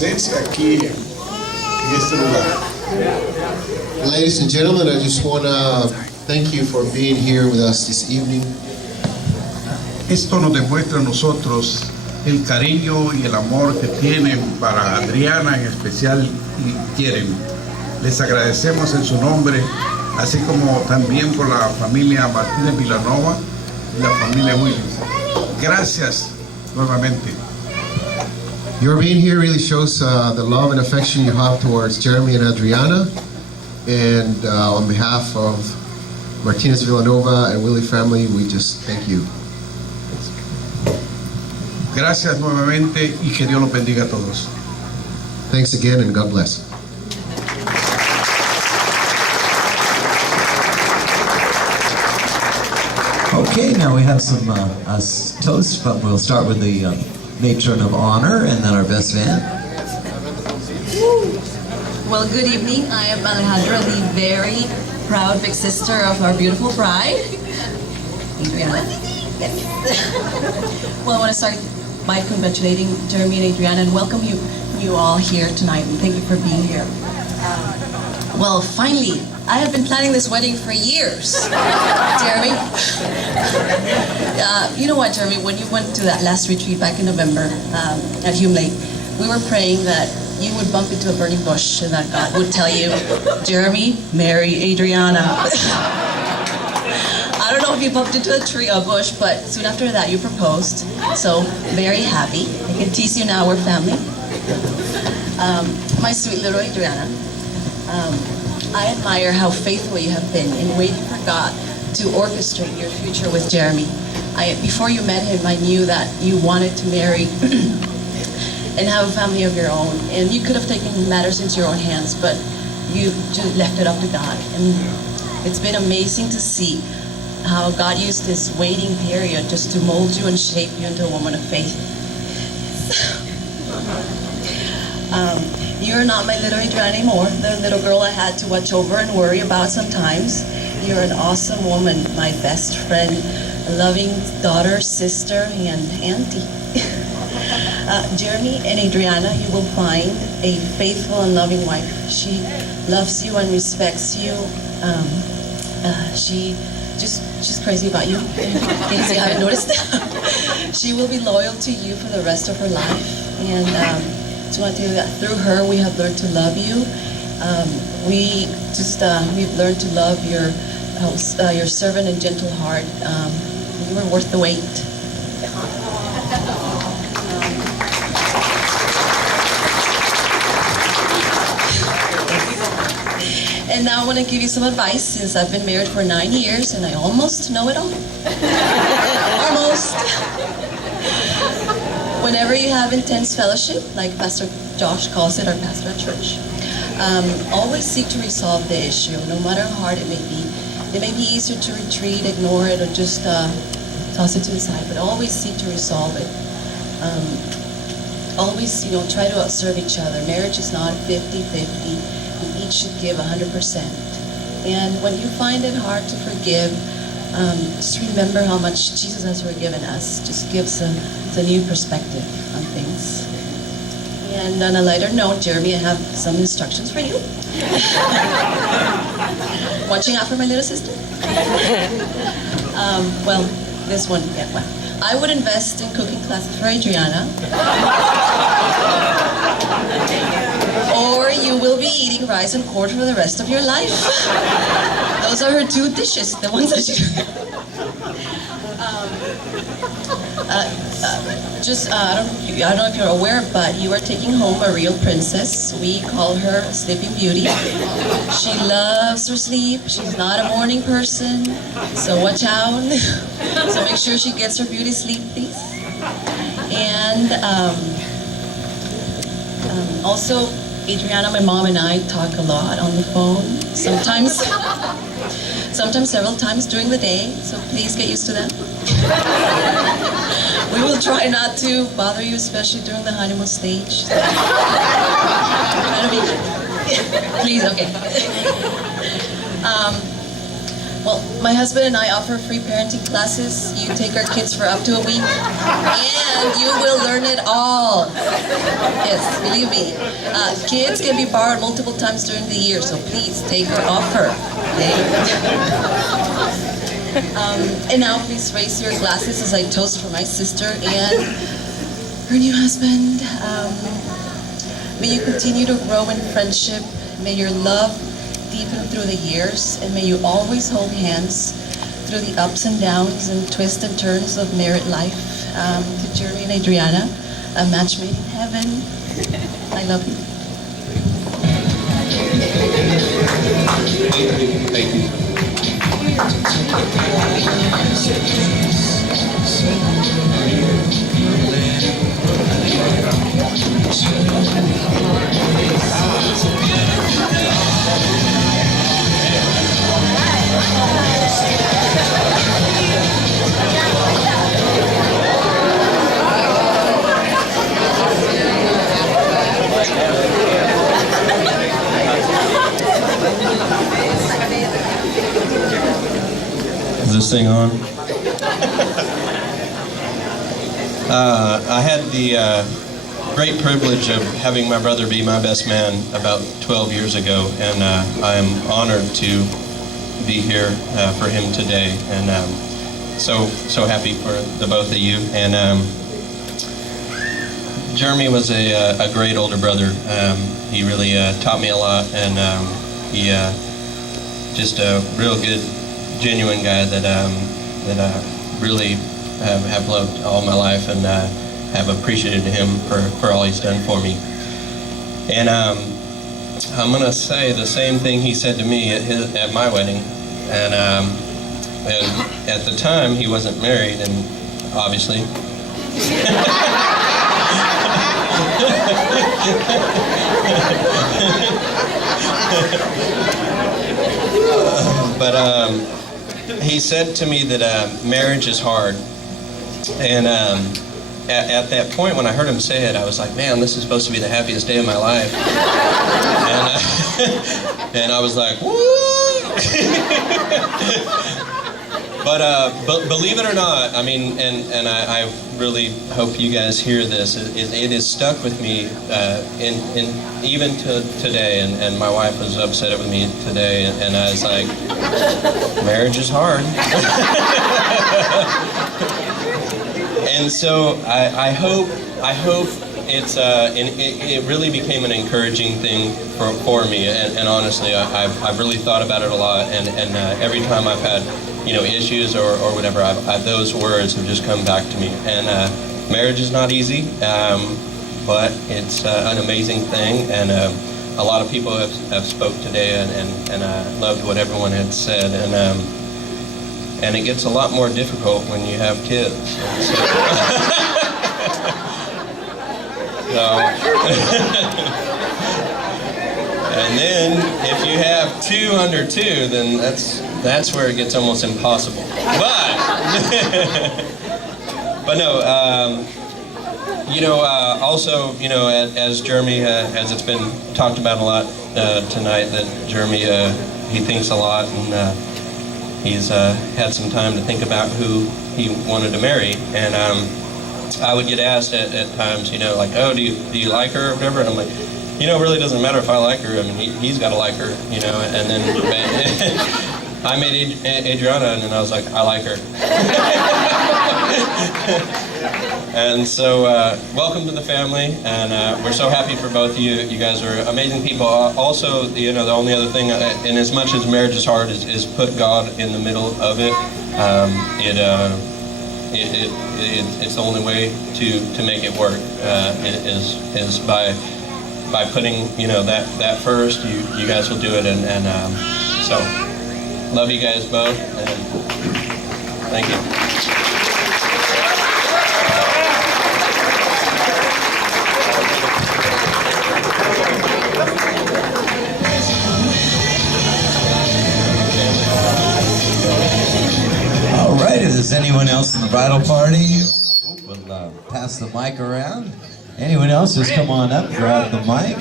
presencia aquí en este lugar. Ladies and gentlemen, I just want to thank you for being here with us this evening. Esto nos demuestra a nosotros el cariño y el amor que tienen para Adriana en especial y Jeremy. Les agradecemos en su nombre, así como también por la familia Martínez Villanova y la familia Williams. Gracias nuevamente. Your being here really shows the love and affection you have towards Jeremy and Adriana. And on behalf of Martinez Villanova and Willie family, we just thank you. Gracias nuevamente y que Dios los bendiga a todos. Thanks again and God bless. Okay, now we have some toasts, but we'll start with the matron of honor and then our best man. Well, good evening. I am Alejandra, the very proud big sister of our beautiful bride. Adriana. Well, I want to start by congratulating Jeremy and Adriana and welcome you all here tonight, and thank you for being here. Well, finally, I have been planning this wedding for years. Jeremy, you know what, Jeremy, when you went to that last retreat back in November at Hume Lake, we were praying that you would bump into a burning bush and that God would tell you, Jeremy, marry Adriana. I don't know if you bumped into a tree or a bush, but soon after that you proposed. So, very happy. I can tease you now, we're family. My sweet little Adriana, I admire how faithful you have been in waiting for God to orchestrate your future with Jeremy. Before you met him, I knew that you wanted to marry and have a family of your own. And you could have taken matters into your own hands, but you just left it up to God. And it's been amazing to see how God used this waiting period just to mold you and shape you into a woman of faith. You're not my little Adriana anymore, the little girl I had to watch over and worry about sometimes. You're an awesome woman, my best friend, a loving daughter, sister, and auntie. Jeremy and Adriana, you will find a faithful and loving wife. She loves you and respects you. She's crazy about you, in case you haven't noticed. She will be loyal to you for the rest of her life. And just want to tell you that through her, we have learned to love you. We've learned to love your servant and gentle heart. You were worth the wait. And now I want to give you some advice, since I've been married for 9 years and I almost know it all. Almost. Whenever you have intense fellowship, like Pastor Josh calls it, our pastor at church, always seek to resolve the issue, no matter how hard it may be. It may be easier to retreat, ignore it, or just toss it to the side, but always seek to resolve it. Always, try to serve each other. Marriage is not 50-50. We each should give 100%. And when you find it hard to forgive, just remember how much Jesus has forgiven us. Just gives a new perspective on things. And on a lighter note, Jeremy, I have some instructions for you. Watching out for my little sister. Well, this one, yeah, well. I would invest in cooking classes for Adriana. Or you will be eating rice and corn for the rest of your life. Those are her 2 dishes, the ones that she... I don't know if you're aware, but you are taking home a real princess. We call her Sleeping Beauty. She loves her sleep. She's not a morning person, so watch out. So make sure she gets her beauty sleep, please. And also, Adriana, my mom, and I talk a lot on the phone. Sometimes several times during the day, so please get used to that. We will try not to bother you, especially during the honeymoon stage. Please, okay. Well, my husband and I offer free parenting classes. You take our kids for up to a week, and you will learn it all. Yes, believe me. Kids can be borrowed multiple times during the year, so please take our offer. Okay? And now please raise your glasses as I toast for my sister and her new husband. May you continue to grow in friendship. May your love deepen through the years, and may you always hold hands through the ups and downs and twists and turns of married life. To Jeremy and Adriana, a match made in heaven. I love you. Thank you. Is this thing on? I had the great privilege of having my brother be my best man about 12 years ago, and I am honored to be here for him today, and so happy for the both of you. And Jeremy was a great older brother. He really taught me a lot, and he just a real good, genuine guy that I really have loved all my life, and have appreciated him for all he's done for me. And I'm gonna say the same thing he said to me at my wedding. And at the time he wasn't married, and obviously. But he said to me that marriage is hard, and at that point when I heard him say it, I was like, man, this is supposed to be the happiest day of my life. And I was like, woo! But believe it or not, I mean, and I really hope you guys hear this. It is stuck with me, even to today. And my wife was upset with me today, and I was like, marriage is hard. And so I hope it's it really became an encouraging thing for me. And honestly, I've really thought about it a lot. And every time I've had issues or whatever, those words have just come back to me. And marriage is not easy, but it's an amazing thing. And a lot of people have spoke today, and I loved what everyone had said. And it gets a lot more difficult when you have kids. And then if you have 2 under 2, then that's where it gets almost impossible. But no, also, as Jeremy, as it's been talked about a lot tonight, that Jeremy, he thinks a lot, and he's had some time to think about who he wanted to marry. And I would get asked at times, like, oh, do you like her or whatever? And I'm like, it really doesn't matter if I like her. I mean, he's got to like her, And then I met Adriana, and then I was like, I like her. And so, welcome to the family, and we're so happy for both of you. You guys are amazing people. Also, the only other thing, and as much as marriage is hard, is put God in the middle of it. It's the only way to make it work. Is by putting that first. You guys will do it, and so love you guys both, and thank you. All right, if there's anyone else in the bridal party, we'll pass the mic around. Anyone else, just come on up, grab the mic.